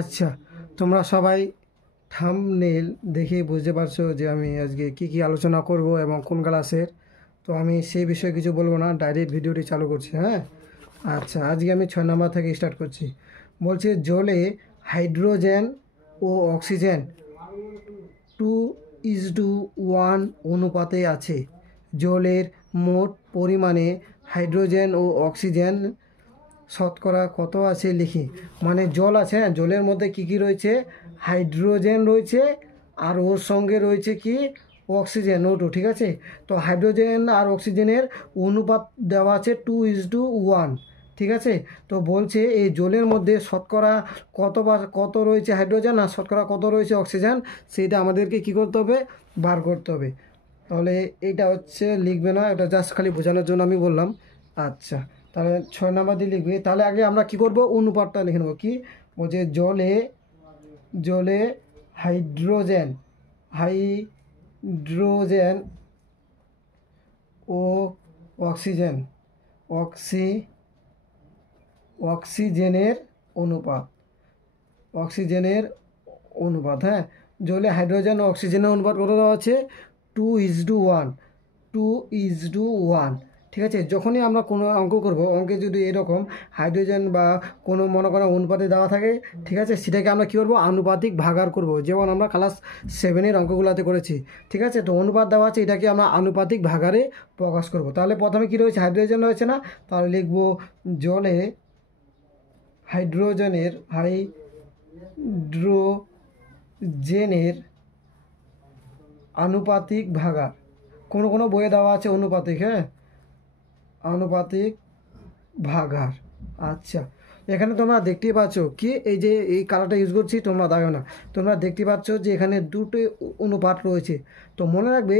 আচ্ছা, তোমরা সবাই থাম্বনেল দেখে বুঝতে পারছো যে আমি আজকে কি আলোচনা করব এবং কোন ক্লাসের। তো আমি সেই বিষয়ে কিছু বলবো না, ডাইরেক্ট ভিডিওটি চালু করছি। হ্যাঁ, আচ্ছা, আজকে আমি 6 নম্বর থেকে স্টার্ট করছি। বলছে জলে হাইড্রোজেন ও অক্সিজেন 2:1 অনুপাতে আছে। জলের মোট পরিমাণে হাইড্রোজেন ও অক্সিজেন শতকরা কত আছে লিখি। মানে জল আছে, হ্যাঁ, জলের মধ্যে কি রয়েছে, হাইড্রোজেন রয়েছে আর ওর সঙ্গে রয়েছে কি অক্সিজেন, O2, ঠিক আছে। তো হাইড্রোজেন আর অক্সিজেনের অনুপাত দেওয়া আছে 2:1, ঠিক আছে। তো বলছে এই জলের মধ্যে শতকরা কত রয়েছে হাইড্রোজেন আর শতকরা কত রয়েছে অক্সিজেন, সেইটা আমাদেরকে কি করতে হবে, বার করতে হবে। তাহলে এইটা হচ্ছে লিখবে না, এটা জাস্ট খালি বোঝানোর জন্য আমি বললাম। আচ্ছা, তাহলে 6 নম্বর দিয়ে লিখবে। তাহলে আগে আমরা কি করব, অনুপাতটা লিখে নেব। কি বলছে, জলে হাইড্রোজেন ও অক্সিজেন অক্সিজেনের অনুপাত, হ্যাঁ, জলে হাইড্রোজেন ও অক্সিজেনের অনুপাত কত দেওয়া আছে, 2:1, ঠিক আছে। যখনই আমরা কোনো অঙ্ক করব, অঙ্কে যদি এরকম হাইড্রোজেন বা কোনো মনে করা অনুপাতে দেওয়া থাকে, ঠিক আছে, সেটাকে আমরা কী করবো, আনুপাতিক ভাগার করব, যেমন আমরা ক্লাস 7-এর অঙ্কগুলোতে করেছি, ঠিক আছে। তো অনুপাত দেওয়া আছে, এটাকে আমরা আনুপাতিক ভাগারে প্রকাশ করব। তাহলে প্রথমে কী রয়েছে, হাইড্রোজেন রয়েছে না, তাহলে লিখব জলে হাইড্রোজেনের আনুপাতিক ভাগার। কোনো বইয়ে দেওয়া আছে অনুপাতিক, হ্যাঁ, আনুপাতিক ভাগার। আচ্ছা, এখানে তোমরা দেখতেই পাচ্ছ কি, এই যে এই কালারটা ইউজ করছি, তোমরা দেখো না, তোমরা দেখতে পাচ্ছ যে এখানে দুটো অনুপাত রয়েছে। তো মনে রাখবে,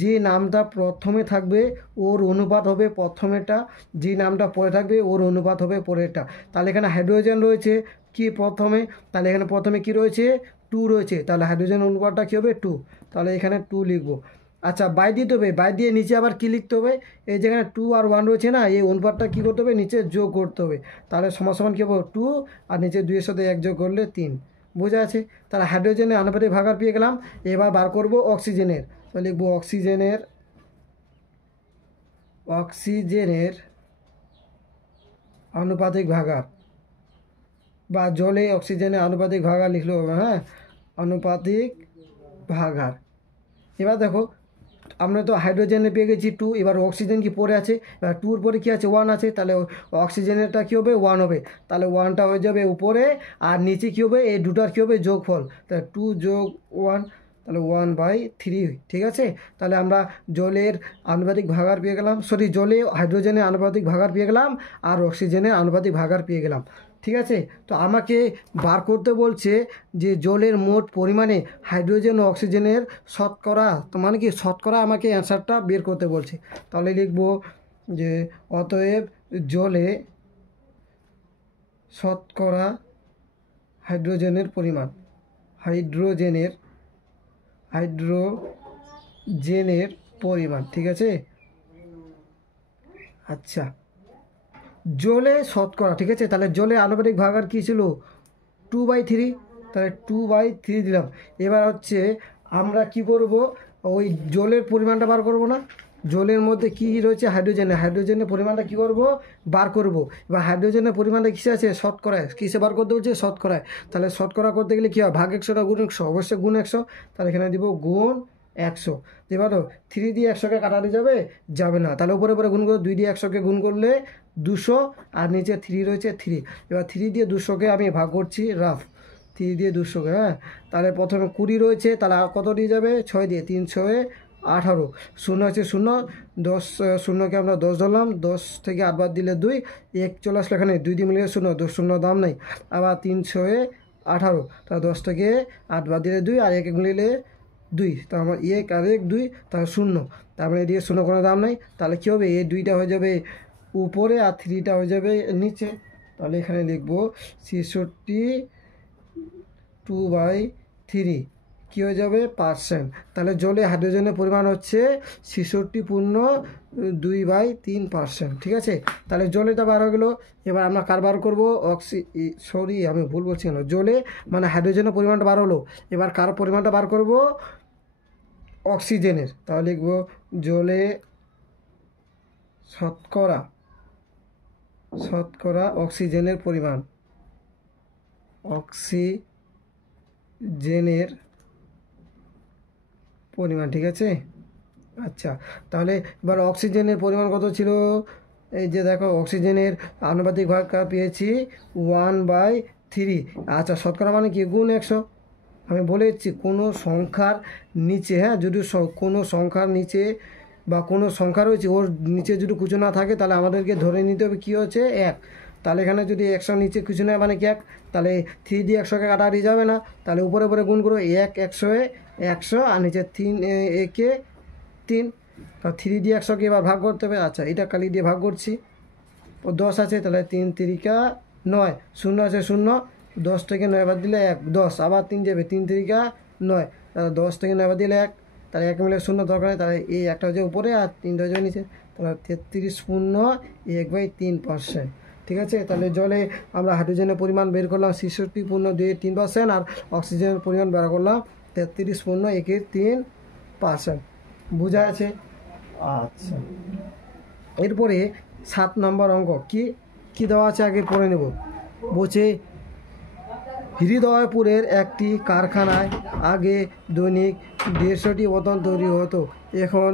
যে নামটা প্রথমে থাকবে ওর অনুপাত হবে প্রথমেরটা, যে নামটা পরে থাকবে ওর অনুপাত হবে পরেরটা। তাহলে এখানে হাইড্রোজেন রয়েছে কি প্রথমে, তাহলে এখানে প্রথমে কি রয়েছে, 2 রয়েছে, তাহলে হাইড্রোজেন অনুপাতটা কী হবে, 2। তাহলে এখানে 2 লিখবো। আচ্ছা, বাই দিতে হবে, বাই দিয়ে নিচে আবার কি লিখতে হবে, এই যেখানে 2 আর 1 রয়েছে না, এই অনুপাতটা কী করতে হবে, নিচে যোগ করতে হবে। তাহলে সমান কী হবে, 2 আর নিচে 2-এর সাথে 1 যোগ করলে 3, বোঝা আছে। তাহলে হাইড্রোজেনের আনুপাতিক ভাগার পেয়ে গেলাম। এবার বার করব অক্সিজেনের, তো লিখবো অক্সিজেনের আনুপাতিক ভাগার, বা জলে অক্সিজেনের আনুপাতিক ভাগার লিখলেও হবে, হ্যাঁ, আনুপাতিক ভাগার। এবার দেখো, আমরা তো হাইড্রোজেনে পেয়ে গেছি 2, এবার অক্সিজেন কি পরে আছে, এবার 2-র পরে কী আছে, 1 আছে, তাহলে অক্সিজেনেরটা কী হবে, 1 হবে, তাহলে 1টা হয়ে যাবে উপরে, আর নিচে কী হবে, এই দুটার কী হবে, যোগফল, তাহলে 2 যোগ 1, তাহলে 1/3, ঠিক আছে। তাহলে আমরা জলের আনুপাতিক ভাগার পেয়ে গেলাম, জলে হাইড্রোজেনের আনুপাতিক ভাগার পেয়ে গেলাম আর অক্সিজেনের আনুপাতিক ভাগার পেয়ে গেলাম, ঠিক আছে। তো আমাকে বার করতে বলছে যে জলের মোট পরিমাণে হাইড্রোজেন ও অক্সিজেনের শতকরা, তো মানে কি শতকরা আমাকে অ্যান্সারটা বের করতে বলছে। তাহলে লিখব যে অতএব জলে শতকরা হাইড্রোজেনের পরিমাণ, ঠিক আছে। আচ্ছা, জলে শতকরা, ঠিক আছে। তাহলে জলে আনুপাতিক ভাগার কী ছিল, 2/3, তাহলে 2/3 দিলাম। এবার হচ্ছে আমরা কি করব, ওই জলের পরিমাণটা বার করব না, জলের মধ্যে কি রয়েছে, হাইড্রোজেনের পরিমাণটা কি করব, বার করব। এবার হাইড্রোজেনের পরিমাণটা কিসে আছে, শতকরায়, কিসে বার করতে বলছে, শতকরায়। তাহলে শতকরা করতে গেলে কী হয়, ভাগ 100টা গুণ 100, অবশ্যই গুণ 100, তাহলে এখানে দিব গুণ 100। এবারও 3 দিয়ে 100কে কাটাতে যাবে না, তাহলে উপরে গুণ করে 2 দিয়ে 100কে গুণ করলে 200, আর নিচে 3 রয়েছে 3। এবার 3 দিয়ে 200কে আমি ভাগ করছি রাফ, 3 দিয়ে 200কে, হ্যাঁ। তাহলে প্রথমে 20 রয়েছে, তাহলে কত দিয়ে যাবে, 6 দিয়ে, 3 6 18, 0 আছে 0, 10, 0কে আমরা 10 ধরলাম, 10 থেকে 8 বাদ দিলে 2, 1 চলে আসলো এখানে, 2 দিয়ে মিলে 0, 10 0 দাম নেই। আবার 3 6 18, তাহলে 10 থেকে 8 বাদ দিলে 2, আর 1 মিলিয়ে 2, তো আমার 1 আর 1 2, তাহলে 0, তারপরে এদিকে 0 কোনো দাম নেই, তাহলে কী হবে, এই 2টা হয়ে যাবে উপরে আর 3টা হয়ে যাবে নিচে। তাহলে এখানে লিখব 66 2/3, কী হয়ে যাবে পার্সেন্ট। তাহলে জলে হাইড্রোজেনের পরিমাণ হচ্ছে 66.2/3%। ঠিক আছে, তাহলে জলেটা বার হয়ে গেলো। এবার আমরা কার বার করবো? আমি ভুল বলছি কেন, জলে মানে হাইড্রোজেনের পরিমাণটা বার হলো, এবার কার পরিমাণটা বার করব? অক্সিজেনের। তাহলে লিখব জলে শতকরা অক্সিজেনের পরিমাণ, ঠিক আছে। আচ্ছা, তাহলে এবার অক্সিজেনের পরিমাণ কত ছিল? এই যে দেখো, অক্সিজেনের আনুপাতিক ভাগ পেয়েছি 1/3। আচ্ছা, শতকরা মানে কি? গুণ 100। আমি বলে দিচ্ছি, কোনো সংখ্যার নিচে, হ্যাঁ, যদি কোনো সংখ্যার নিচে বা কোনো সংখ্যা রয়েছে ওর নিচে যদি কিছু না থাকে, তাহলে আমাদেরকে ধরে নিতে হবে কী হচ্ছে 1। তাহলে এখানে যদি 100 নিচে কিছু নেয় মানে কি 1, তাহলে 3 দিয়ে 100কে কাটাকাটি যাবে না, তাহলে উপরে উপরে গুণ করো 1 100 100 আর নিচে 3 একে 3, 3 দিয়ে 100কে এবার ভাগ করতে হবে। আচ্ছা, এটা কালি দিয়ে ভাগ করছি, ও 10 আছে, তাহলে 3 3 9, 0 আছে 0, 10 থেকে 9 বাদ দিলে 1, 10, আবার 3 যাবে, 3 3 9, তাহলে 10 থেকে 9 বাদ দিলে 1, তাহলে 1 মিলে 0 দরকার নেই, তাহলে এই একটা হচ্ছে উপরে আর 3টা হচ্ছে নিচে, তাহলে 33.1/3%। ঠিক আছে, তাহলে জলে আমরা হাইড্রোজেনের পরিমাণ বের করলাম 66.2/3%, আর অক্সিজেনের পরিমাণ বের করলাম 33.1/3%। বোঝা আছে? আচ্ছা, এরপরে 7 নম্বর অঙ্ক কি দেওয়া আছে আগে পড়ে নেব। বলছে হৃদয়পুরের একটি কারখানায় আগে দৈনিক 150টি বোতল তৈরি হতো, এখন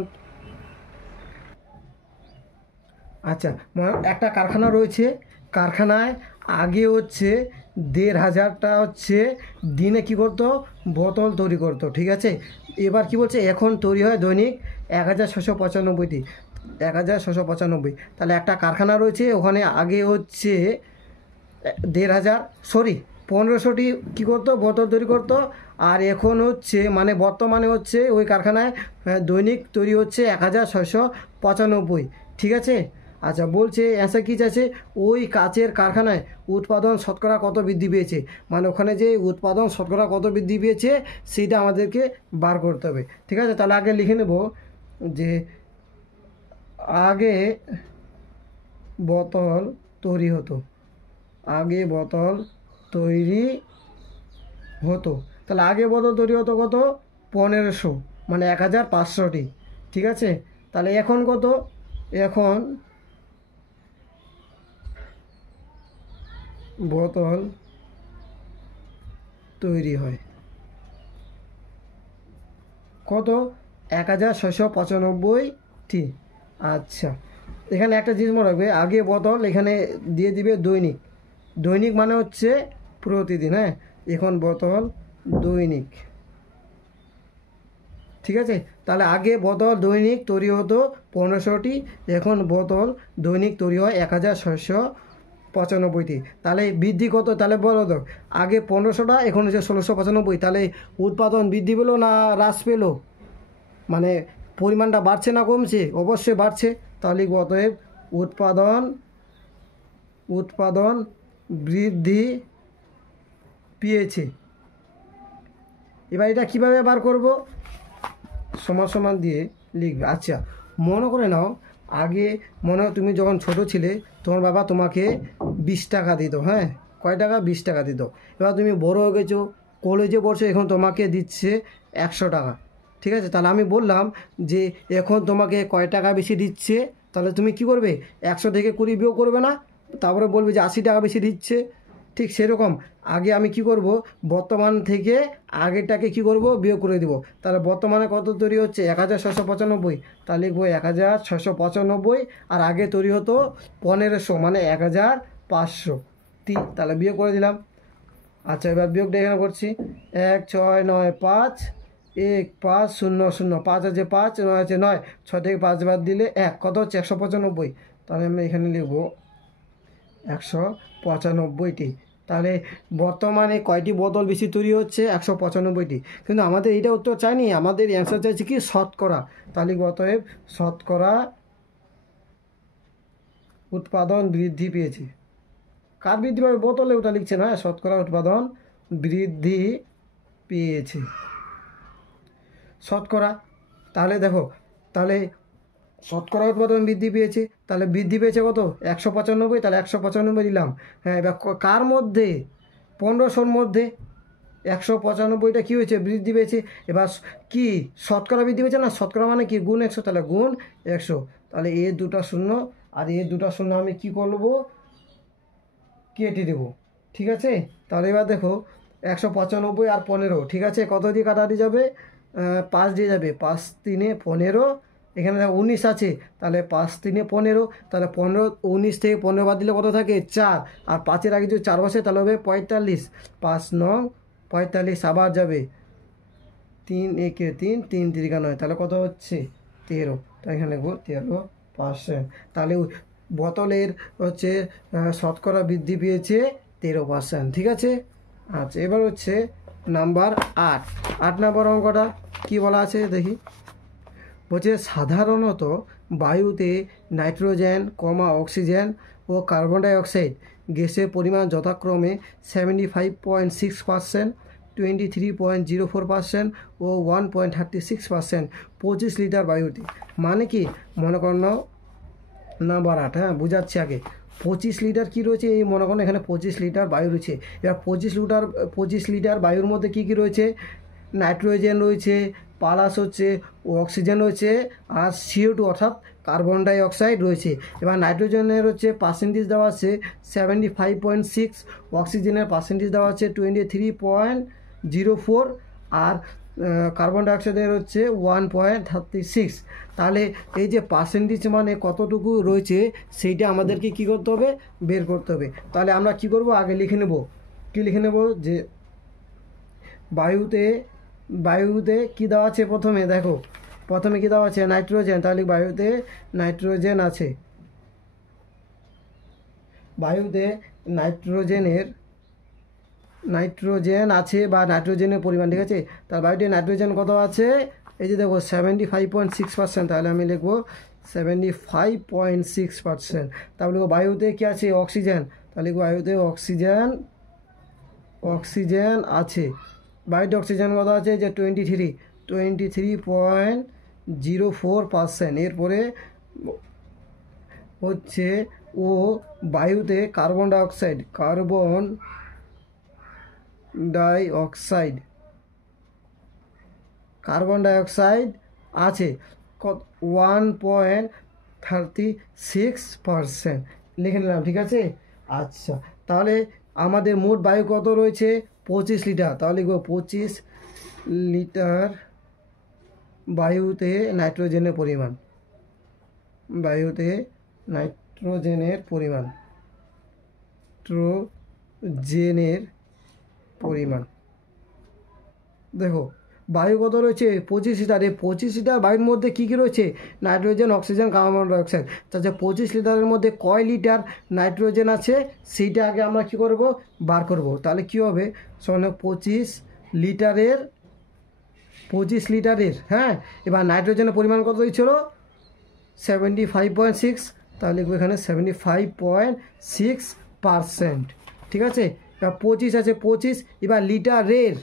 আচ্ছা, একটা কারখানা রয়েছে, কারখানায় আগে হচ্ছে 1500টা হচ্ছে দিনে কি করতো? বোতল তৈরি করতো। ঠিক আছে, এবার কি বলছে? এখন তৈরি হয় দৈনিক 1695টি, 1695। তাহলে একটা কারখানা রয়েছে, ওখানে আগে হচ্ছে 1500টি কী করতো? বোতল তৈরি করতো, আর এখন হচ্ছে মানে বর্তমানে হচ্ছে ওই কারখানায় দৈনিক তৈরি হচ্ছে 1695। ঠিক আছে, আচ্ছা, বলছে অ্যান্সার কী চাইছে? ওই কাচের কারখানায় উৎপাদন শতকরা কত বৃদ্ধি পেয়েছে, মানে ওখানে যে উৎপাদন শতকরা কত বৃদ্ধি পেয়েছে সেইটা আমাদেরকে বার করতে হবে। ঠিক আছে, তাহলে আগে লিখে নেব যে আগে বোতল তৈরি হতো, তাহলে আগে বোতল তৈরি হতো কত? 1500, মানে 1500টি। ঠিক আছে, তাহলে এখন কত? এখন বোতল তৈরি হয় কত? 1695টি। আচ্ছা, এখানে একটা জিনিস মনে রাখবে, আগে বোতল এখানে দিয়ে দিবে দৈনিক মানে হচ্ছে প্রতিদিন, হ্যাঁ, এখন বোতল দৈনিক। ঠিক আছে, তাহলে আগে বোতল দৈনিক তৈরি হতো 1500টি, এখন বোতল দৈনিক তৈরি হয় 1695টি। তাহলে বৃদ্ধি কত? তাহলে বলো তো, আগে 1500টা, এখন হচ্ছে 1695, তাহলে উৎপাদন বৃদ্ধি পেলো না হ্রাস পেলো? মানে পরিমাণটা বাড়ছে না কমছে? অবশ্যই বাড়ছে। তাহলে অতএব উৎপাদন বৃদ্ধি পেয়েছে। এবার এটা কীভাবে বার করব? সমান দিয়ে লিখবে। আচ্ছা, মনে করে নাও, আগে তুমি যখন ছোট ছিলে তোমার বাবা তোমাকে 20 টাকা দিত, হ্যাঁ, কয় টাকা? 20 টাকা দিত। এবার তুমি বড় হয়ে গেছো, কলেজে পড়ছো, এখন তোমাকে দিচ্ছে 100 টাকা। ঠিক আছে, তাহলে আমি বললাম যে এখন তোমাকে কয় টাকা বেশি দিচ্ছে, তাহলে তুমি কি করবে? 100 থেকে 20 বিয়োগ করবে না, তারপরে বলবে যে 80 টাকা বেশি দিচ্ছে। ঠিক সেরকম আগে আমি কি করব? বর্তমান থেকে আগেরটাকে কি করব? বিয়োগ করে দিব। তাহলে বর্তমানে কত তৈরি হচ্ছে? 1695, তাহলে লিখবো 1695, আর আগে তৈরি হতো 1500, মানে 1500। তাহলে বিয়োগ করে দিলাম। আচ্ছা, এবার বিয়োগটা এখানে করছি, 1 6 9 5 1 5 0 0, 5 আছে 5, 9 আছে 9, 6 থেকে 5 বাদ দিলে 1, কত হচ্ছে? 195। তাহলে আমি এখানে লিখব 195টি। তাহলে বর্তমানে কয়টি বোতল বেশি তৈরি হচ্ছে? 195টি। কিন্তু আমাদের এইটা উত্তর চাইনি, আমাদের অ্যান্সার চাইছে কি? শতকরা। তাহলে অতএব শতকরা উৎপাদন বৃদ্ধি পেয়েছে। কার বৃদ্ধি পাবে? বোতলে, ওটা লিখছে না, শতকরা উৎপাদন বৃদ্ধি পেয়েছে। শতকরা। তাহলে দেখো, তাহলে শতকরা উৎপাদন বৃদ্ধি পেয়েছে, তাহলে বৃদ্ধি পেয়েছে কত? 195। তাহলে 195 দিলাম। হ্যাঁ, এবার কার মধ্যে? 1500-র মধ্যে 195টা কী হয়েছে? বৃদ্ধি পেয়েছে। এবার কি শতকরা বৃদ্ধি পেয়েছে না? শতকরা মানে কি? গুণ 100, তাহলে গুণ 100। তাহলে এ দুটা শূন্য আর এ দুটা শূন্য আমি কি করব? কেটে দেবো। ঠিক আছে, তাহলে এবার দেখো 195 আর 15, ঠিক আছে, কত দিয়ে কাটাকাটি যাবে? 5 দিয়ে যাবে। 5 3 15, এখানে 19 আছে, তাহলে 5 3 15, তাহলে 15, 19 থেকে 15 বাদ দিলে কত থাকে? 4, আর 5-এর আগে যদি 4 বসে তাহলে হবে 45। 5 9 45, আবার যাবে 3 1 3, 3 3 9, তাহলে কত হচ্ছে? 13। তাই এখানে লিখবো 13%। তাহলে বোতলের হচ্ছে শতকরা বৃদ্ধি পেয়েছে 13%। ঠিক আছে, আচ্ছা, এবার হচ্ছে নাম্বার 8 নাম্বার অঙ্কটা কি বলা আছে দেখি। বলছে সাধারণত বায়ুতে নাইট্রোজেন, অক্সিজেন ও কার্বন ডাইঅক্সাইড গ্যাসের পরিমাণ যথাক্রমে 75.6%, 23.04% ও 1.36%। 25 লিটার বায়ুতে, মানে কি? মনে করো নাম্বার 8, হ্যাঁ বুঝাচ্ছি আগে। 25 লিটার কী রয়েছে? এই মনে করো এখানে 25 লিটার বায়ু রয়েছে। এবার 25 লিটার বায়ুর মধ্যে কী কী রয়েছে? নাইট্রোজেন রয়েছে, প্লাস হচ্ছে অক্সিজেন রয়েছে, আর CO2 অর্থাৎ কার্বন ডাই অক্সাইড রয়েছে। এবার নাইট্রোজেনের হচ্ছে পার্সেন্টেজ দেওয়া আছে 75.6, অক্সিজেনের পার্সেন্টেজ দেওয়া আছে 23.04, আর কার্বন ডাইঅক্সাইডের হচ্ছে 1.36। তাহলে এই যে পার্সেন্টেজ মানে কতটুকু রয়েছে সেইটা আমাদেরকে কী করতে হবে? বের করতে হবে। তাহলে আমরা কি করব? আগে লিখে নেব। কি লিখে নেব? যে বায়ুতে কি দেওয়া আছে? প্রথমে দেখো, প্রথমে কি দেওয়া আছে? নাইট্রোজেন। তাহলে বায়ুতে নাইট্রোজেন আছে। বায়ুতে নাইট্রোজেন আছে বা নাইট্রোজেনের পরিমাণ, ঠিক আছে। তার বায়ুতে নাইট্রোজেন কত আছে? এই যে দেখো 75.6%, তাহলে আমি লিখবো 75.6%। তাহলে বায়ুতে কি আছে? অক্সিজেন। তাহলে বায়ুতে অক্সিজেন আছে। বায়ুতে অক্সিজেন কত আছে? যে 23.04%। এরপরে হচ্ছে বায়ুতে কার্বন ডাইঅক্সাইড আছে 1.36%। লিখে নিলাম, ঠিক আছে। আচ্ছা, তাহলে আমাদের মোট বায়ু কত রয়েছে? 25 লিটার। তাহলে লিখব 25 লিটার বায়ুতে নাইট্রোজেনের পরিমাণ। দেখো বায়ু কত রয়েছে? 25 লিটার। এই 25 লিটার বায়ুর মধ্যে কী কী রয়েছে? Nitrogen, oxygen, carbon dioxide. তাহলে 25 লিটারের মধ্যে কয় লিটার নাইট্রোজেন আছে সেইটা আগে আমরা কি করব? বার করব। তাহলে কি হবে? 25 লিটারের, হ্যাঁ। এবার নাইট্রোজেনের পরিমাণ কত ছিল? 75.6। তাহলে লিখবো এখানে 75.6%। ঠিক আছে, এবার 25 আছে 25। এবার লিটারের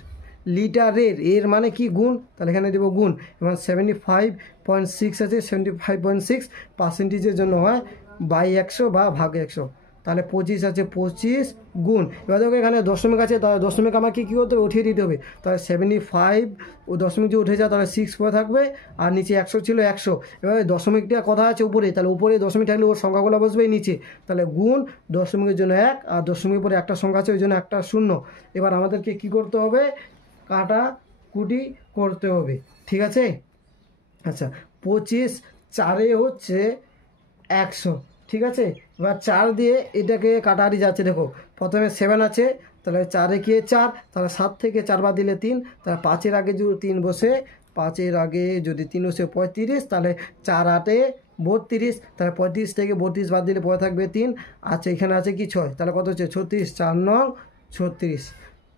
এর মানে কি? গুণ। তাহলে এখানে দেবো গুণ। এবার 75.6 আছে, 75.6 পার্সেন্টেজের জন্য হয় বাই 100 বা ভাগ 100। তাহলে 25 আছে 25 গুণ। এবার দেখো এখানে দশমিক আছে, তাহলে দশমিক আমাকে কী করতে হবে? উঠিয়ে দিতে হবে। তাহলে 75 ও দশমিক যদি উঠে যায় তাহলে 6 পরে থাকবে, আর নিচে 100 ছিল 100। এবার দশমিকটা কথা আছে উপরে, তাহলে উপরে দশমিক থাকলে ওর সংখ্যাগুলো বসবে নিচে। তাহলে গুণ, দশমিকের জন্য 1, আর দশমিকের পরে একটা সংখ্যা আছে ওই জন্য একটা 0। এবার আমাদেরকে কি করতে হবে? কাটাকুটি করতে হবে, ঠিক আছে। আচ্ছা, 25 4 হচ্ছে 100, ঠিক আছে। এবার 4 দিয়ে এটাকে কাটাকাটি যাচ্ছে। দেখো প্রথমে 7 আছে, তাহলে 4 এ 4, তাহলে 7 থেকে 4 বাদ দিলে 3, তাহলে 5-এর আগে যদি 3 বসে, 5-এর আগে যদি 3 বসে 35, তাহলে 4 8 32, তাহলে 35 থেকে 32 বাদ দিলে পরে থাকবে 3। আচ্ছা, এখানে আছে কি 6, তাহলে কত হচ্ছে? 36, 4 9 36।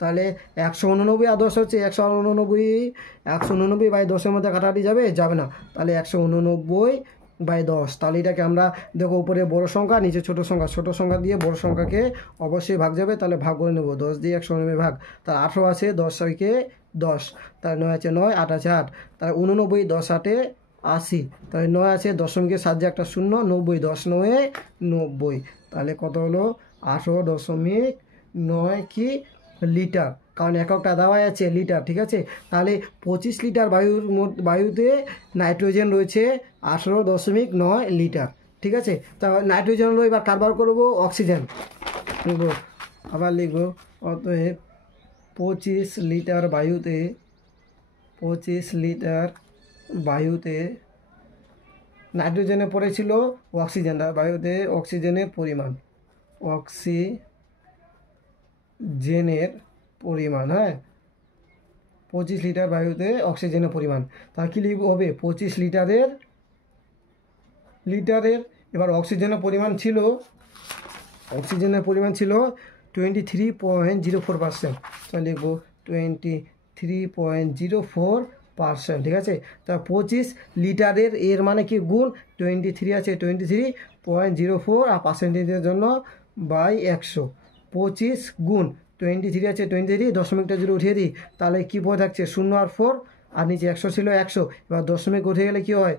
তাহলে 189 আর 10 হচ্ছে 189 বাই 10-এর মধ্যে কাটাকাটি যাবে না। তাহলে 189/10। তাহলে এটাকে আমরা দেখো উপরে বড় সংখ্যা, নিচে ছোট সংখ্যা দিয়ে বড় সংখ্যাকে অবশ্যই ভাগ যাবে। তাহলে ভাগ করে নেব, 10 দিয়ে 189 ভাগ। তাহলে 18 আছে, 10 থেকে 10, তাহলে 9 আছে 9, 8 আছে 8, তাহলে 89, 10 8 80, তাহলে 9 আছে দশমিকের সাহায্যে একটা শূন্য, 90, 10 9 90, তাহলে কত হলো 18.9 কি লিটার, কারণ এককটা দেওয়া আছে লিটার, ঠিক আছে। তাহলে 25 লিটার বায়ুতে নাইট্রোজেন রয়েছে 18.9 লিটার, ঠিক আছে। তা নাইট্রোজেন হলো, এবার কারবার করবো অক্সিজেন, লিখবো আবার লিখবো, অতএব 25 লিটার বায়ুতে নাইট্রোজেনে পড়েছিল অক্সিজেন, বায়ুতে অক্সিজেনের পরিমাণ, হ্যাঁ 25 লিটার বায়ুতে অক্সিজেনের পরিমাণ, তাহলে কী লিখবো হবে 25 লিটারের, এবার অক্সিজেনের পরিমাণ ছিল 23.04%, তাহলে লিখবো 23.04%, ঠিক আছে। তা 25 লিটারের এর মানে কি গুণ 23 আছে 23.04, আর পার্সেন্টেজের জন্য বাই 100, 25 গুণ 23 আছে 23, দশমিকটা যদি উঠিয়ে দিই তাহলে কী পড়ে থাকছে 0 আর 4, আর নিচে 100 ছিল 100, এবার দশমিক উঠে গেলে কী হয়,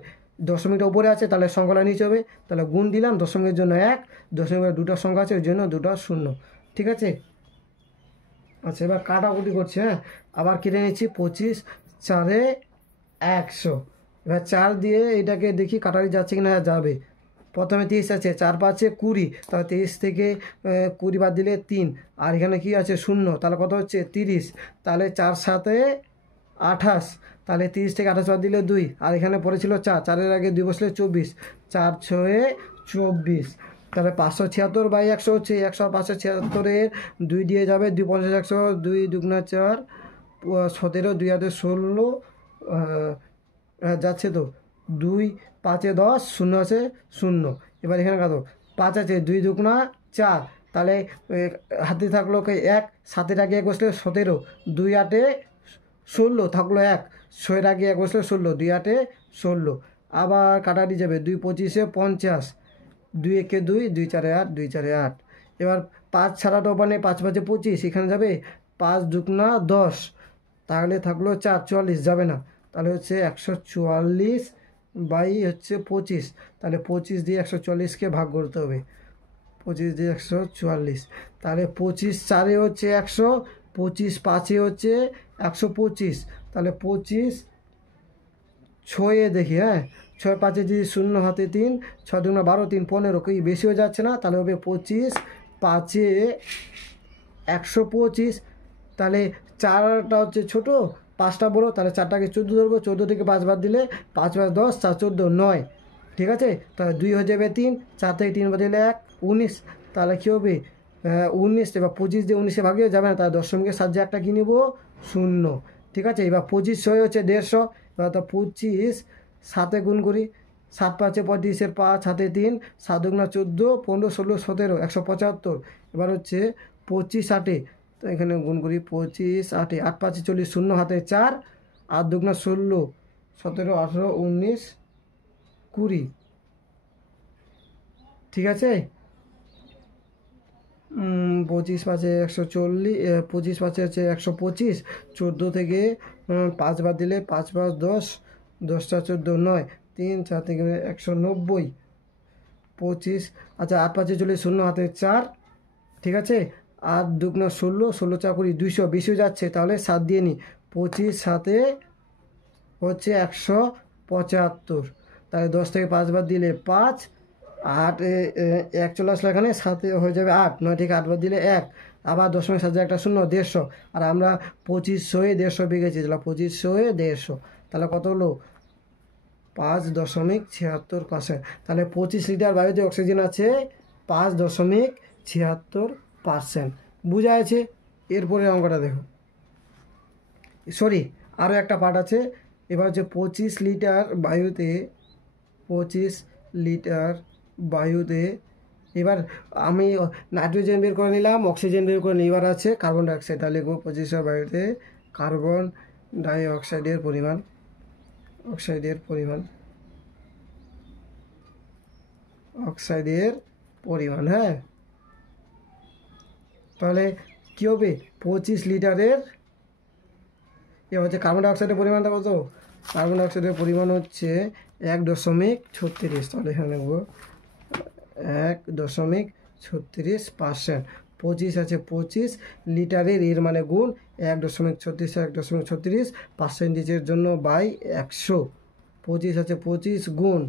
দশমিকটা উপরে আছে তাহলে সংখ্যাটা নিচে হবে, তাহলে গুণ দিলাম, দশমিকের জন্য 1, দশমিকের দুটো সংখ্যা আছে ওই জন্য দুটো শূন্য, ঠিক আছে। আচ্ছা এবার কাটাকুটি করছে, হ্যাঁ আবার কেটে নিচ্ছি, 25 4 100, এবার 4 দিয়ে এটাকে দেখি কাটারি যাচ্ছে কিনা, যাবে। প্রথমে 23 আছে, 4 5 20, তাহলে 23 থেকে 20 বাদ দিলে 3, আর এখানে কি আছে 0, তাহলে কত হচ্ছে 30, তাহলে 4 7 28, তাহলে 30 থেকে 28 বাদ দিলে 2, আর এখানে পড়েছিল 4, 4-এর আগে 2 বসলে 24, 4 6 24, তাহলে 576 বাই 100 হচ্ছে 100, 576-এর 2 দিয়ে যাবে, 2 50 100, 2 2 4 17, 2 হাতে 16, যাচ্ছে তো 2 5 10, 0 আছে 0, এবার এখানে কত 5 আছে, 2 2 4, তাহলে হাতে থাকলো 1, 7-এর আগে 1 বসলে 17, 2 8 16 থাকলো 1, 6-এর আগে 1 বসলে 16, 2 8 16, আবার কাটাটি যাবে, 2 25 50, 2 1 2, 2 4 8, 2 4 8, এবার 5 ছাড়াটা মানে 5 5 25, এখানে যাবে 5 2 10, তাহলে থাকলো 4 44, যাবে না, তাহলে হচ্ছে 144 বাই হচ্ছে 25, তাহলে 25 দিয়ে 144-কে ভাগ করতে হবে, 25 দিয়ে 144, তাহলে 25 4-এ হচ্ছে 100, 25 5-এ হচ্ছে 125, তাহলে 25 6-এ দেখি, হ্যাঁ 6 5-এ যদি 0 হাতে 3, 6 2 12, 3 15, কি বেশি হয়ে যাচ্ছে না, তাহলে হবে 25 5-এ 125, তাহলে 4টা হচ্ছে ছোটো, 5টা বড়ো, তাহলে 4টাকে 14 ধরবো, 14 থেকে 5 বাদ দিলে 5 5 10, 4 14 9, ঠিক আছে। তাহলে 2 হয়ে যাবে 3, 4 থেকে 3 বাদ দিলে 1 19, তাহলে কী হবে 19, এবার 25 দিয়ে 19-এ ভাগে যাবে না, তাহলে দশমিকের সাহায্যে একটা কী নেব 0, ঠিক আছে। এবার 25 6 হচ্ছে 150, এবার তো 25 7-এ গুণ করি, 7 5-এ 35, 5 হাতে 3, 7 2 14, 15 16 17, 175, এবার হচ্ছে 25 8-এ, তো এখানে গুণ করি 25 8-এ, 8 5 40, 0 হাতে 4, 8 2 16 17 18 19 20, ঠিক আছে। 25 5-এ 140, 25 5-এ হচ্ছে 125, 14 থেকে 5 বাদ দিলে 5 5 10, 10টা 14 9, 3 4 থেকে 190, 25, আচ্ছা 8 5-এ 40, 0 হাতে 4, ঠিক আছে, 8 2 16, 16 4 20, 200 বেশি যাচ্ছে, তাহলে 7 দিয়ে নিই, 25 7-এ হচ্ছে 175, তাহলে 10 থেকে 5 বাদ দিলে 5, 8 1 চলে আসলো, এখানে 7-এ হয়ে যাবে 8, 9 থেকে 8 বাদ দিলে 1, আবার দশমিক সাহায্যে একটা শূন্য, 150, আর আমরা 2500-এ 150 বিঘেছি, তাহলে 2500-এ 150, তাহলে কত হলো 5.76%, তাহলে 25 লিটার বায়ুতে অক্সিজেন আছে 5.76%, বুঝা আছে। এরপরে অঙ্কটা দেখো, সরি আরও একটা পার্ট আছে, এবার হচ্ছে 25 লিটার বায়ুতে, এবার আমি নাইট্রোজেন বের করে নিলাম, অক্সিজেন বের করে নিই, এবার আছে কার্বন ডাইঅক্সাইড, তাহলে লিখবো 25 বায়ুতে কার্বন ডাইঅক্সাইডের পরিমাণ, হ্যাঁ তাহলে কী হবে 25 লিটারের এবার হচ্ছে কার্বন ডাইঅক্সাইডের পরিমাণটা কত? কার্বন ডাইঅক্সাইডের পরিমাণ হচ্ছে 1.36। তাহলে এখানে লিখব 1.36%। 25 আছে 25 লিটারের, এর মানে গুণ 1.36 1.36 পার্সেন্টেজের জন্য বাই 100। 25 আছে 25 গুণ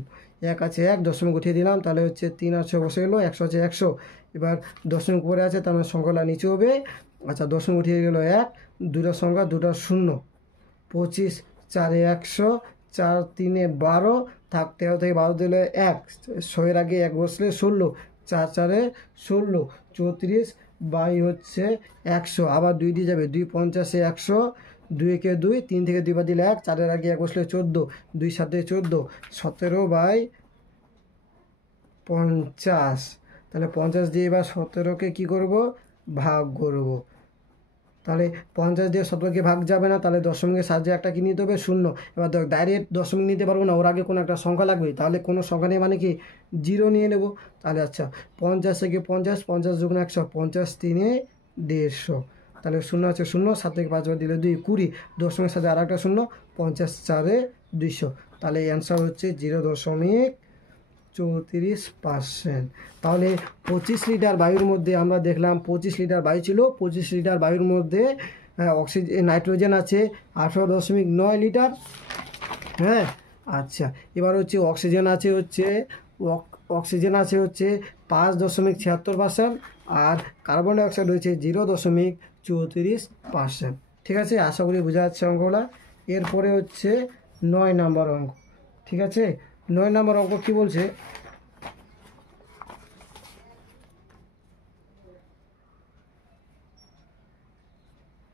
1 আছে 1, দশমিক উঠিয়ে দিলাম, তাহলে হচ্ছে 3 আছে বসে গেলো, 100 আছে 100। এবার দশমিক উপরে আছে, তার মানে সংখ্যাটা নিচে হবে। আচ্ছা, দশমিক উঠিয়ে গেলো 1, দুটো সংখ্যা, দুটো শূন্য। 25 4 100, 4 3 12, থাক 13 থেকে 12 দিলে 1, 6-এর আগে 1 বসলে 16, 4 4 16, 34 বাই হচ্ছে 100। আবার 2 দিয়ে যাবে, 2 50 100, 2 একে 2, 3 থেকে 2 বাদ দিলে 1, 4-এর আগে 1 বসলে 14, 2 7 14, 17 বাই 50। তাহলে 50 দিয়ে এবার 17কে কী করব? ভাগ করব। তাহলে 50 দিয়ে 17কে ভাগ যাবে না, তাহলে দশমিকের সাহায্যে একটা কি নিতে হবে? শূন্য। এবার ডাইরেক্ট দশমিক নিতে পারবো না, ওর আগে কোনো একটা সংখ্যা লাগবে। তাহলে কোনো সংখ্যা নিয়ে মানে কি 0 নিয়ে নেব। তাহলে আচ্ছা, 50 থেকে 50, 50 × 100, 50 3 150। তাহলে শূন্য আছে শূন্য, 7 থেকে 5 বাদ দিলে 2, 20, দশমিকের সাথে আর একটা শূন্য, 50 4 200। তাহলে অ্যান্সার হচ্ছে 0.34%। তাহলে 25 লিটার বায়ুর মধ্যে আমরা দেখলাম 25 লিটার বায়ু ছিল। 25 লিটার বায়ুর মধ্যে অক্সিজেন, নাইট্রোজেন আছে 18.9 লিটার। হ্যাঁ, আচ্ছা, এবার হচ্ছে অক্সিজেন আছে হচ্ছে 5.76%, আর কার্বন ডাইঅক্সাইড হচ্ছে 0.34%। ঠিক আছে, আশা করি বোঝা যাচ্ছে অঙ্কগুলা। এরপরে হচ্ছে 9 নম্বর অঙ্ক। ঠিক আছে, 9 নম্বর অঙ্ক কি বলছে?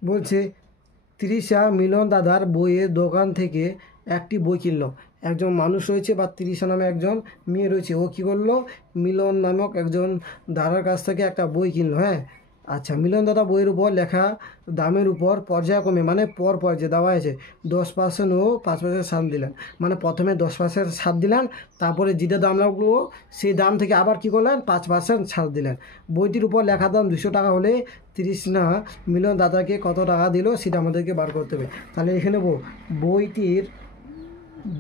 বলছে তৃষা মিলন দাদার বইয়ের দোকান থেকে একটি বই কিনল। একজন মানুষ রয়েছে বা তৃষা নামে একজন মেয়ে রয়েছে, ও কী করলো? মিলন নামক একজন দাদার কাছ থেকে একটা বই কিনলো। হ্যাঁ, আচ্ছা, মিলন দাদা বইয়ের উপর লেখা দামের উপর পর্যায়ক্রমে, মানে পর যে দেওয়া হয়েছে 10% ও 5% ছাড় দিলেন। মানে প্রথমে 10% ছাড় দিলেন, তারপরে যেটা দাম লাগলো সেই দাম থেকে আবার কী করলেন? 5% ছাড় দিলেন। বইটির উপর লেখা দাম 200 টাকা হলে তৃষ্ণা মিলন দাদাকে কত টাকা দিল সেটা আমাদেরকে বার করতে হবে। তাহলে এখানে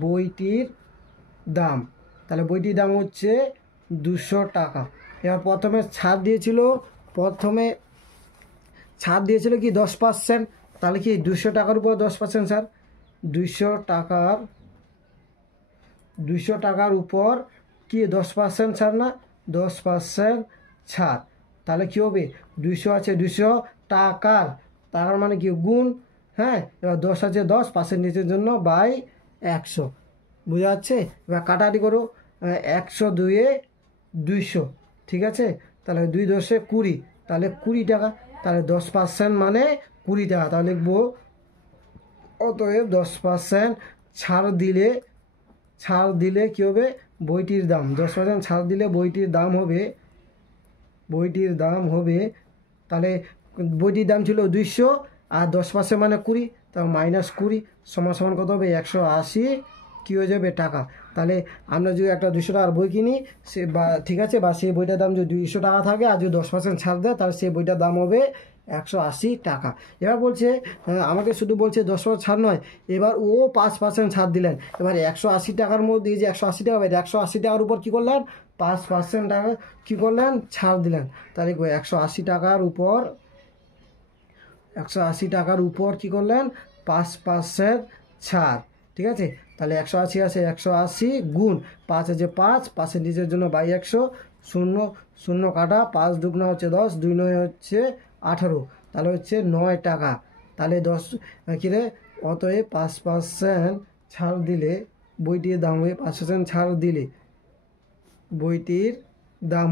বইটির দাম, তাহলে বইটির দাম হচ্ছে 200 টাকা। এবার প্রথমে ছাড় দিয়েছিল কি 10%। তাহলে কি 200 টাকার উপর 10% ছাড়, 200 টাকার উপর কি 10% ছাড় না? 10% ছাড়। তাহলে কী হবে? 200 আছে 200 টাকার মানে কি গুণ। হ্যাঁ, এবার 10 আছে 10%-এর জন্য বাই 100। বোঝা যাচ্ছে? এবার কাটাকাটি করো, 100 2 200। ঠিক আছে, তাহলে 2 10 20, তাহলে 20 টাকা। তাহলে 10% মানে 20 টাকা। তাহলে লিখবো অতএব 10% ছাড় দিলে কী হবে? বইটির দাম 10% ছাড় দিলে বইটির দাম হবে তাহলে বইটির দাম ছিল 200, আর 10% মানে 20, তাহলে -20 সমান কত হবে? 180 কী হয়ে যাবে? টাকা। তাহলে আমরা যদি একটা 200 টাকার বই কিনি, সে বা ঠিক আছে, বা সেই বইটার দাম যদি 200 টাকা থাকে আর যদি 10% ছাড় দেয়, তাহলে সেই বইটার দাম হবে 180 টাকা। এবার বলছে আমাকে শুধু বলছে 10% ছাড় নয়, এবার ও 5% ছাড় দিলেন। এবার 180 টাকার মধ্যে যে 180 টাকা পাই, 180 টাকার উপর কী করলেন? 5% টাকা কী করলেন? ছাড় দিলেন। তাহলে 180 টাকার উপর কী করলেন? 5% ছাড়। ঠিক আছে, তাহলে 180 আছে 180 গুণ 5 আছে 5%-এর জন্য বাই 100, 0 কাটা, 5 দুগুণা হচ্ছে 10, 2 9 হচ্ছে 18, তাহলে হচ্ছে 9 টাকা। তাহলে 10 কিরে, অতএব 5% ছাড় দিলে বইটির দাম হবে 5% ছাড় দিলে বইটির দাম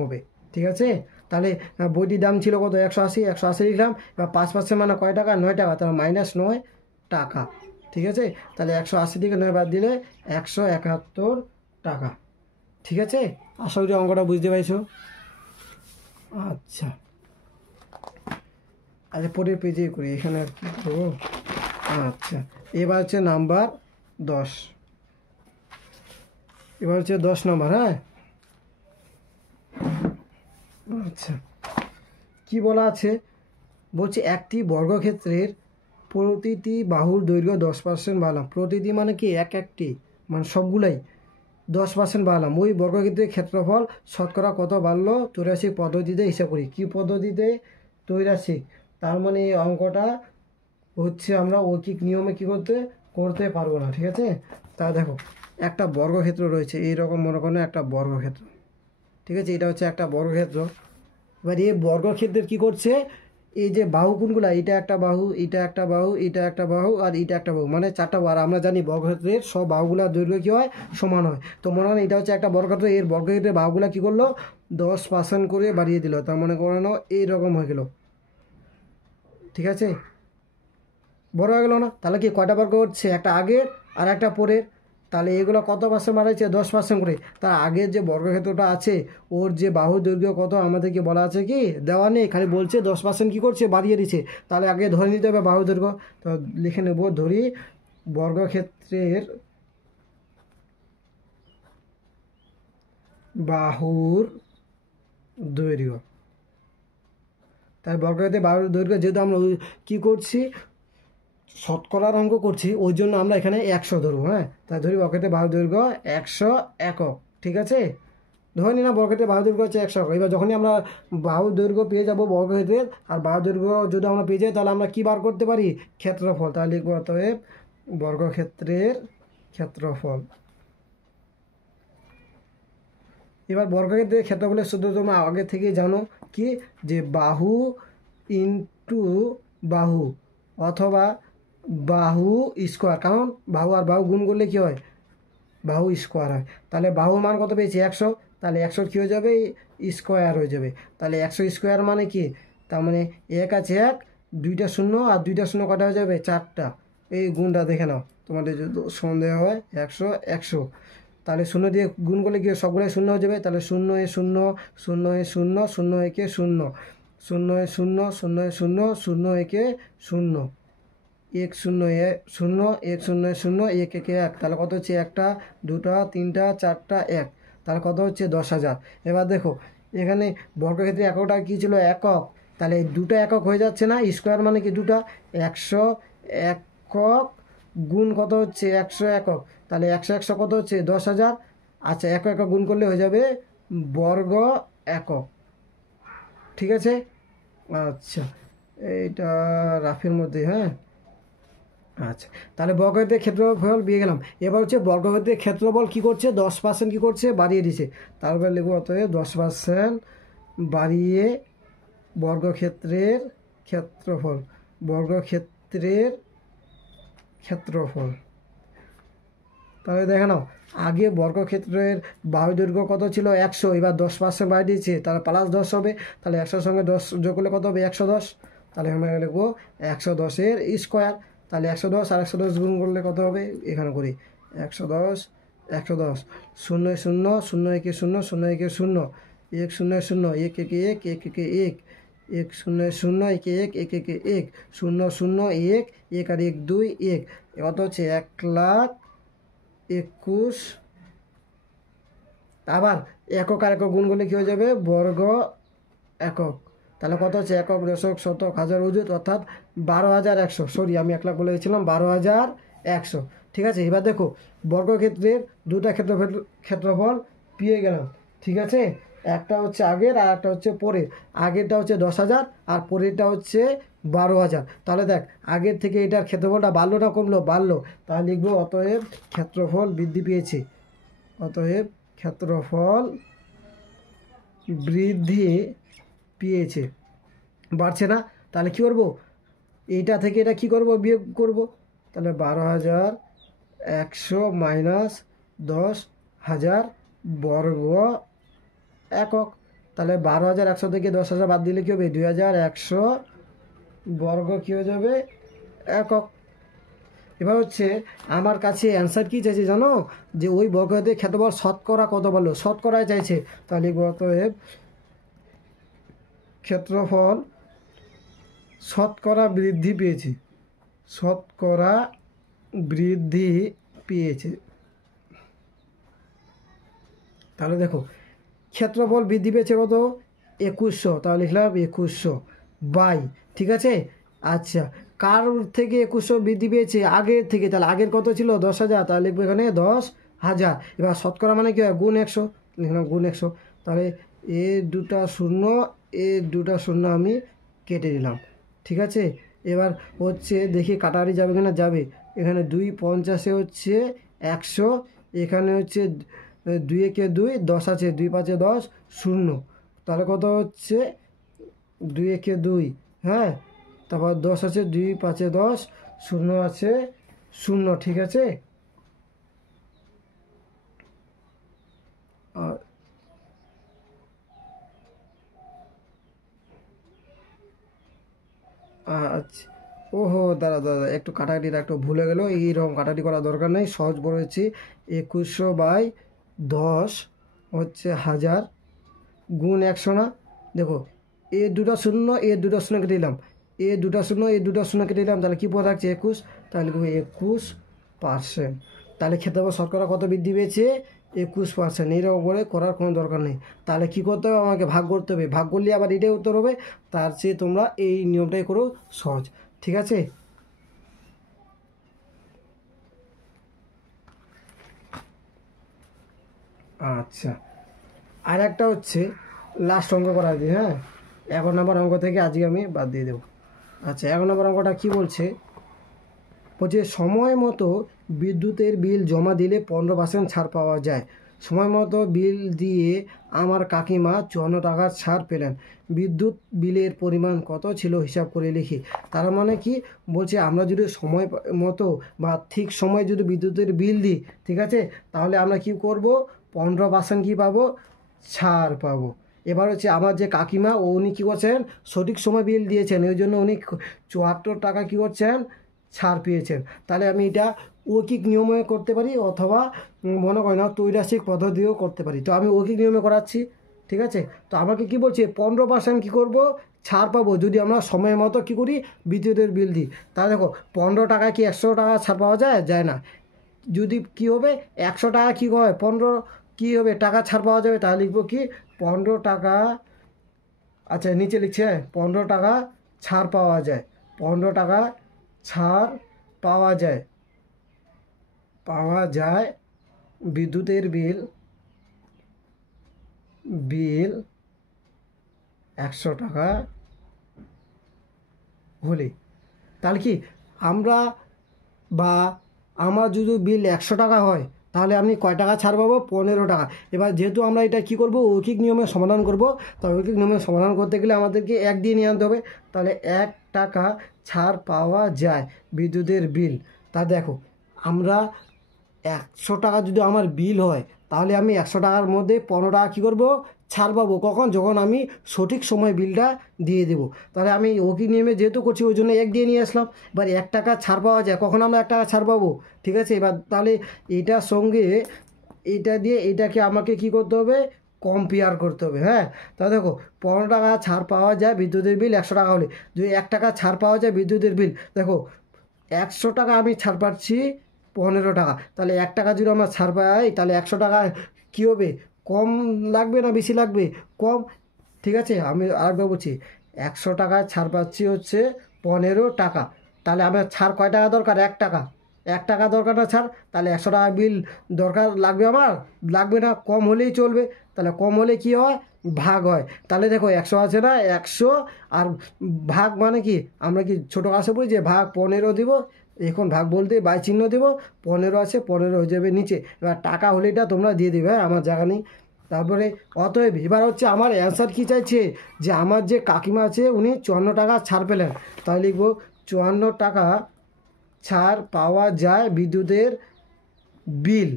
হবে। ঠিক আছে, তাহলে বইটির দাম ছিল কত? 180 লিখলাম। এবার 5% মানে কয় টাকা? 9 টাকা, তাহলে -9 টাকা। ঠিক আছে, তাহলে 180 থেকে 9 বাদ দিলে 171 টাকা। ঠিক আছে, আশা করি অঙ্কটা বুঝতে পারছো। আচ্ছা, পরের পেজে করি, এখানে আর কি করবো। আচ্ছা, এবার হচ্ছে নাম্বার 10। এবার হচ্ছে 10 নম্বর। হ্যাঁ, আচ্ছা, কি বলা আছে? বলছে একটি বর্গক্ষেত্রের প্রতিটি বাহুর দৈর্ঘ্য 10% বাড়ালাম। প্রতিটি মানে কি একটি, মানে সবগুলাই 10% বাড়ালাম। ওই বর্গক্ষেত্রের ক্ষেত্রফল শতকরা কত বাড়লো? ত্রৈরাশিক পদ্ধতিতে হিসাব করি। কী পদ্ধতিতে? ত্রৈরাশিক। তার মানে এই অঙ্কটা হচ্ছে আমরা ঐকিক নিয়মে কী করতে পারবো না, ঠিক আছে? তা দেখো, একটা বর্গক্ষেত্র রয়েছে, এইরকম মনে করো একটা বর্গক্ষেত্র, ঠিক আছে? এটা হচ্ছে একটা বর্গক্ষেত্র। এবার এই বর্গক্ষেত্রের কী করছে, এই যে বাহু কোনগুলা, এটা একটা বাহু, এটা একটা বাহু, এটা একটা বাহু, আর এটা একটা বাহু, মানে 4টা বাহু। আর আমরা জানি বর্গক্ষেত্রের সব বাহুগুলার দৈর্ঘ্য কী হয়? সমান হয়। তো মনে হয় এটা হচ্ছে একটা বর্গক্ষেত্র, এর বর্গক্ষেত্রের বাহুগুলা কী করলো? 10% করে বাড়িয়ে দিল। তার মনে করানো এইরকম হয়ে গেল, ঠিক আছে? বড় হয়ে গেল না? তাহলে কি কয়টা বর্গ হচ্ছে? একটা আগের আর একটা পরের। তাহলে এগুলো কত পার্সেন্ট বাড়াইছে? 10% করে। তার আগের যে বর্গক্ষেত্রটা আছে ওর যে বাহু দৈর্ঘ্য কত আমাদেরকে বলা আছে কি? দেওয়া নেই, খালি বলছে 10% কী করছে? বাড়িয়ে দিচ্ছে। তাহলে আগে ধরে নিতে হবে বাহু দৈর্ঘ্য। তো লিখে নেব, ধরি বর্গক্ষেত্রের বাহুর দৈর্ঘ্য। তাই বর্গক্ষেত্রের বাহুর দৈর্ঘ্য, যেহেতু আমরা কী করছি, শতকরার অঙ্ক করছি, ওই জন্য আমরা এখানে 100 ধরবো। হ্যাঁ, তাই ধরি বর্গক্ষেত্রের বাহুর দৈর্ঘ্য 100 একক, ঠিক আছে? ধরে নিলাম বর্গক্ষেত্রের বাহুর দৈর্ঘ্য হচ্ছে 100 একক। এবার যখনই আমরা বাহুর দৈর্ঘ্য পেয়ে যাব বর্গক্ষেত্রের, আর বাহুর দৈর্ঘ্য যদি আমরা পেয়ে যাই, তাহলে আমরা কী বার করতে পারি? ক্ষেত্রফল। তাহলে লিখবো অতএব বর্গক্ষেত্রের ক্ষেত্রফল। এবার বর্গক্ষেত্রের ক্ষেত্রফলের সূত্র তোমরা আগে থেকেই জানো, কি? যে বাহু ইন্টু বাহু অথবা বাহু স্কোয়ার। কারণ বাহু আর বাহু গুণ করলে কী হয়? বাহু স্কোয়ার হয়। তাহলে বাহুর মান কত পেয়েছি? 100। তাহলে 100 কী হয়ে যাবে? স্কোয়ার হয়ে যাবে। তাহলে 100 স্কোয়ার মানে কি? তার মানে 1 আছে 1, 2টা শূন্য, আর 2টা শূন্য কটা হয়ে যাবে? 4টা। এই গুণটা দেখে নাও, তোমাদের যদি সন্দেহ হয়। 100 100, তাহলে শূন্য দিয়ে গুণ করলে কি সবগুলোই শূন্য হয়ে যাবে। তাহলে 0 এ 0, 0 এ 0, 0 একে 0, 0 এ 0, 0 এ 0, 0 একে 0, 1 0 এ 0, 1 0 এ 0, 1 একে 1। তাহলে কত হচ্ছে? 1টা 2টা 3টা 4টা 1। তাহলে কত হচ্ছে? 10,000। এবার দেখো, এখানে বর্গক্ষেত্রে এককটা কী ছিল? একক। তাহলে 2টা একক হয়ে যাচ্ছে না? স্কোয়ার মানে কি 2টা। 100 একক গুণ কত হচ্ছে? 100 একক। তাহলে 100 100 কত হচ্ছে? 10,000। আচ্ছা, একক একক গুণ করলে হয়ে যাবে বর্গ একক, ঠিক আছে? আচ্ছা, এইটা রাফের মধ্যে। হ্যাঁ, আচ্ছা, তাহলে বর্গক্ষেত্রের ক্ষেত্রফল পেয়ে গেলাম। এবার হচ্ছে বর্গক্ষেত্রের ক্ষেত্রফল কী করছে? 10% কী করছে? বাড়িয়ে দিছে। তারপরে লিখবো অতএব 10% বাড়িয়ে বর্গক্ষেত্রের ক্ষেত্রফল। বর্গক্ষেত্রের ক্ষেত্রফল। তাহলে দেখে নাও, আগে বর্গক্ষেত্রের বাহু দৈর্ঘ্য কত ছিল? 100। এবার 10% বাড়িয়ে দিয়েছে, তাহলে +10 হবে। তাহলে 100-র সঙ্গে 10 যোগ করলে কত হবে? 110। তাহলে আমরা লিখবো 110-এর স্কোয়ার। তাহলে 110 আর 110 গুণ করলে কত হবে? এখানে করি 110 110, 0 0, 0 একে 0, 0 একে 0, 1 0 0, 1 একে 1, 1 একে 1, 1 0 0, একে 1, 1 একে 1, 0 0 1, 1 আর 1 2, 1। কত হচ্ছে? 1,21,000। আবার একক আর একক গুণ করলে কী হয়ে যাবে? বর্গ একক। তাহলে কত হচ্ছে? একক দশক শতক হাজার অযুত, অর্থাৎ 12,100। সরি, আমি 1 লাখ বলে দিয়েছিলাম, 12,100, ঠিক আছে? এবার দেখো, বর্গক্ষেত্রের দুটা ক্ষেত্রফল পেয়ে গেলাম, ঠিক আছে? একটা হচ্ছে আগের আর একটা হচ্ছে পরের। আগেরটা হচ্ছে 10,000 আর পরেরটা হচ্ছে 12,000। তাহলে দেখ, আগের থেকে এটার ক্ষেত্রফলটা বাড়লো না কমলো? বাড়লো। তাহলে লিখবো অতএব ক্ষেত্রফল বৃদ্ধি পেয়েছে। অতএব ক্ষেত্রফল বৃদ্ধি পেয়েছে, বাড়ছে না। তাহলে কী করবো? এইটা থেকে এটা কী করবো? বিয়োগ করব। তাহলে 12,100 মাইনাস 10,000 বর্গ একক। তাহলে 12,100 থেকে 10,000 বাদ দিলে কী হবে? 2,100 বর্গ কী হয়ে যাবে? একক। এবার হচ্ছে আমার কাছে অ্যান্সার কী চাইছে জানো? যে ওই বর্গক্ষেত্রের ক্ষেত্রফল শতকরা কত বললো? শতকরায় চাইছে। তাহলে অতএব ক্ষেত্রফল শতকরা বৃদ্ধি পেয়েছে। শতকরা বৃদ্ধি পেয়েছে। তাহলে দেখো, ক্ষেত্রফল বৃদ্ধি পেয়েছে কত? 2100। তাহলে লিখলাম 2100 বাই, ঠিক আছে। আচ্ছা, কার থেকে 2100 বৃদ্ধি পেয়েছে? আগের থেকে। তাহলে আগের কত ছিল? 10,000, তাহলে লিখবো এখানে 10,000। এবার শতকরা মানে কি হয়? গুণ 100, লিখলাম গুণ 100। তাহলে এ দুটা শূন্য, এ দুটা শূন্য আমি কেটে দিলাম, ঠিক আছে। এবার হচ্ছে দেখি কাটাকাটি যাবে কিনা, যাবে। এখানে 2×50 হচ্ছে 100, এখানে হচ্ছে 2 একে 2, 10 আছে, 2 5 10, 0। তাহলে কত হচ্ছে? 2 একে 2, হ্যাঁ, তারপর 10 আছে, 2 5 10, 0 আছে 0, ঠিক আছে। আচ্ছা, ওহো, দাদা দাদা একটু কাটাকাটিটা একটু ভুলে গেল। এইরকম কাটাকাটি করার দরকার নেই, সহজ বলেছি। 2100/10 হচ্ছে 1000 গুণ 100 না। দেখো, এ দুটো শূন্য, এ দুটো শূন্য কেটে দিলাম, এ দুটো শূন্য, এ দুটো শূন্য কেটে দিলাম, তাহলে কী পদ থাকছে? 21। তাহলে লিখবো 21%। তাহলে খেতে হবে শতকরা কত বৃদ্ধি পেয়েছে? 21%। এইরকম করে করার কোনো দরকার নেই। তাহলে কী করতে হবে? আমাকে ভাগ করতে হবে। ভাগ করলে আবার এটাই উত্তর হবে। তার চেয়ে তোমরা এই নিয়মটাই করো, সহজ, ঠিক আছে। আচ্ছা, আর একটা হচ্ছে লাস্ট অঙ্ক করা দিই, হ্যাঁ। 11 নম্বর অঙ্ক থেকে আজকে আমি বাদ দিয়ে দেবো। আচ্ছা, 11 নম্বর অঙ্কটা কী বলছে? বলছে সময় মতো বিদ্যুতের বিল জমা দিলে 15% ছাড় পাওয়া যায়। সময় মতো বিল দিয়ে আমার কাকিমা 54 টাকার ছাড় পেলেন। বিদ্যুৎ বিলের পরিমাণ কত ছিল হিসাব করে লিখি। তার মানে কি বলছে? আমরা যদি সময় মতো বা ঠিক সময় যদি বিদ্যুতের বিল দিই, ঠিক আছে, তাহলে আমরা কি করব? 15% কী পাবো? ছাড় পাবো। এবার হচ্ছে আমার যে কাকিমা, উনি কী করছেন? সঠিক সময় বিল দিয়েছেন, ওই জন্য উনি 74 টাকা কী করছেন? ছাড় পেয়েছেন। তাহলে আমি এটা ঐকিক নিয়মে করতে পারি, অথবা মনে করি না ত্রৈরাসিক পদ্ধতিও করতে পারি। তো আমি ঐকিক নিয়মে করাচ্ছি, ঠিক আছে। তো আমাকে কি বলছে? 15% কী করবো? ছাড় পাবো যদি আমরা সময় মতো কী করি? বিদ্যুতের বিল দিই। তাহলে দেখো, 15 টাকায় কি 100 টাকা ছাড় পাওয়া যায়? যায় না। যদি কি হবে? 100 টাকা কী হয়? 15 কী হবে? টাকা ছাড় পাওয়া যাবে। তাহলে লিখবো কি? 15 টাকা। আচ্ছা, নিচে লিখছে 15 টাকা ছাড় পাওয়া যায়। 15 টাকা ছাড় পাওয়া যায়, পাওয়া যায় বিদ্যুতের বিল 100 টাকা হলে। তাহলে কি আমরা বা আমার যদি বিল 100 টাকা হয়, তাহলে আমি কয় টাকা ছাড় পাবো? 15 টাকা। এবার যেহেতু আমরা এটা কি করব? ঐকিক নিয়মে সমাধান করব। তাই ঐকিক নিয়মে সমাধান করতে গেলে আমাদেরকে 1 দিয়ে নিয়ে আনতে হবে। তাহলে 1 টাকা ছাড় পাওয়া যায় বিদ্যুতের বিল। তা দেখো, আমরা 100 টাকা যদি আমার বিল হয়, তাহলে আমি 100 টাকার মধ্যে 15 টাকা কী করবো? ছাড় পাবো। কখন? যখন আমি সঠিক সময় বিলটা দিয়ে দেবো। তাহলে আমি ঐকিক নিয়মে যেহেতু করছি, ওই জন্য 1 দিয়ে নিয়ে আসলাম। এবার 1 টাকা ছাড় পাওয়া যায়, কখন আমরা 1 টাকা ছাড় পাবো, ঠিক আছে। এবার তাহলে এইটার সঙ্গে এইটা দিয়ে এইটাকে আমাকে কি করতে হবে? কম্পেয়ার করতে হবে, হ্যাঁ। তাহলে দেখো, 15 টাকা ছাড় পাওয়া যায় বিদ্যুতের বিল 100 টাকা হলে। যদি 1 টাকা ছাড় পাওয়া যায় বিদ্যুতের বিল, দেখো 100 টাকা আমি ছাড় পাচ্ছি 15 টাকা। তাহলে 1 টাকা যদি আমরা ছাড় পাই, তাহলে 100 টাকা কী হবে? কম লাগবে না বেশি লাগবে? কম, ঠিক আছে। আমি আরেকবার বলছি, 100 টাকা ছাড় পাচ্ছি হচ্ছে 15 টাকা। তাহলে আমার ছাড় কয় টাকা দরকার? 1 টাকা। 1 টাকা দরকার না ছাড়? তাহলে 100 টাকা বিল দরকার লাগবে আমার? লাগবে না, কম হলেই চলবে। তাহলে কম হলে কি হয়? ভাগ হয়। তাহলে দেখো 100 আছে না, 100 আর ভাগ মানে কি? আমরা কি ছোটো ক্লাসে বলি যে ভাগ 15 দিব, এখন ভাগ বলতে বাই চিহ্ন দেবো, 15 আছে, 15 হয়ে যাবে নিচে। এবার টাকা হলে এটা তোমরা দিয়ে দেবে, হ্যাঁ, আমার জায়গা নেই। তারপরে অতএব এবার হচ্ছে আমার অ্যান্সার কী চাইছে? যে আমার যে কাকিমা আছে উনি 54 টাকা ছাড় পেলেন। তাহলে লিখবো 54 টাকা ছাড় পাওয়া যায় বিদ্যুতের বিল,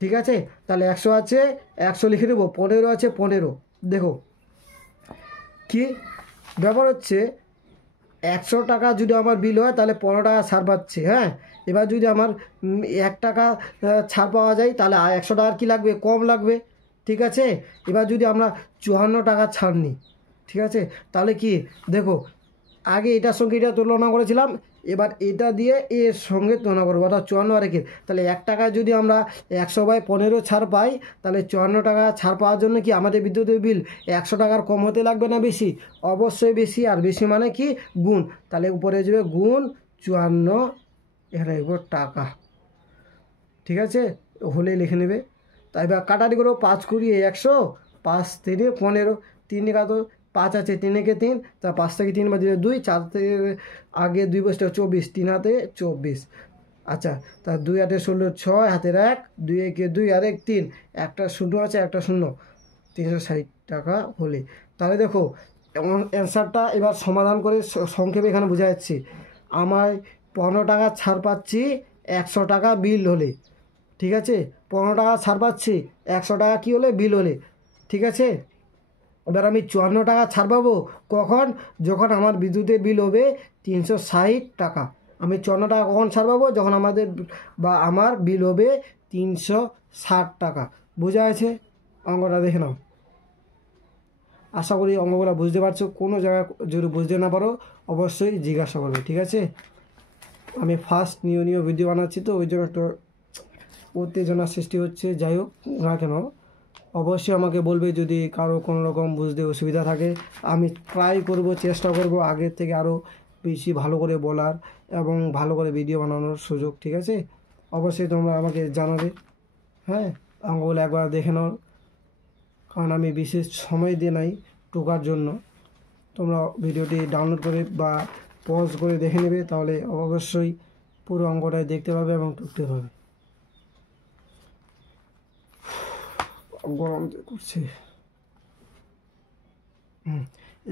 ঠিক আছে। তাহলে 100 আছে, 100 লিখে দেবো, 15 আছে 15। দেখো কি ব্যাপার হচ্ছে, 100 টাকা যদি আমার বিল হয়, তাহলে 15 টাকা ছাড় পাচ্ছে, হ্যাঁ। এবার যদি আমার 1 টাকা ছাড় পাওয়া যায়, তাহলে 100 টাকার কী লাগবে? কম লাগবে, ঠিক আছে। এবার যদি আমরা 54 টাকা ছাড় নিই, ঠিক আছে, তাহলে কি দেখো আগে এটার সঙ্গে এটা তুলনা করেছিলাম, এবার এটা দিয়ে এর সঙ্গে তুলনা করবো, অর্থাৎ 54 আর 1। তাহলে 1 টাকায় যদি আমরা 100/15 ছাড় পাই, তাহলে 54 টাকা ছাড় পাওয়ার জন্য কি আমাদের বিদ্যুতের বিল 100 টাকার কম হতে লাগবে না বেশি? অবশ্যই বেশি। আর বেশি মানে কি? গুণ। তাহলে উপরে যাবে গুণ 54, এখানে লিখব টাকা। ঠিক আছে, হলে লিখে নেবে। তাই এবার কাটাটি করো, 5 × 100, 5 3 15, 3 কত 5 আছে, 3 একে 3, তা 5 থেকে 3 বাদ দিলে 2, 4 থেকে আগে 2 বসতে 24, 3 হাতে 24। আচ্ছা, তা 2 হাতে 16, 6 হাতের 1, 2 একে 2 আর 1 3, একটা শূন্য আছে একটা শূন্য, 360 টাকা হলে। তাহলে দেখো অ্যান্সারটা এবার সমাধান করে সংক্ষেপে এখানে বোঝা যাচ্ছে। আমার 15 টাকা ছাড় পাচ্ছি 100 টাকা বিল হলে। ঠিক আছে, 15 টাকা ছাড় পাচ্ছি 100 টাকা কী হলে? বিল হলে। ঠিক আছে, এবার আমি 54 টাকা ছাড় পাবো কখন? যখন আমার বিদ্যুতের বিল হবে 360 টাকা। আমি 54 টাকা কখন ছাড় পাবো? যখন আমার বিল হবে 360 টাকা। বোঝা আছে? অঙ্কটা দেখে নাও। আশা করি অঙ্কগুলো বুঝতে পারছো। কোনো জায়গায় যদি বুঝতে না পারো অবশ্যই জিজ্ঞাসা করবে। ঠিক আছে, আমি ফার্স্ট নিউ ভিডিও বানাচ্ছি তো ওই জন্য একটা উত্তেজনার সৃষ্টি হচ্ছে। যাই হোক না কেন, অবশ্যই আমাকে বলবে যদি কারো কোনো রকম বুঝতে অসুবিধা থাকে। আমি ট্রাই করব, চেষ্টা করব আগের থেকে আরও বেশি ভালো করে বলার এবং ভালো করে ভিডিও বানানোর সুযোগ। ঠিক আছে, অবশ্যই তোমরা আমাকে জানাবে। হ্যাঁ, অঙ্কগুলো একবার দেখে নাও, কারণ আমি বিশেষ সময় দিয়ে নাই টুকার জন্য। তোমরা ভিডিওটি ডাউনলোড করে বা পজ করে দেখে নেবে, তাহলে অবশ্যই পুরো অঙ্কটাই দেখতে পাবে এবং টুকতে পাবে। গরম করছে।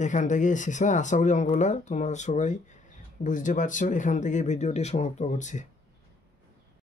এখান থেকে শেষ হয়। আশা করি অঙ্কগুলো তোমরা সবাই বুঝতে পারছো। এখান থেকে ভিডিওটি সমাপ্ত করছি।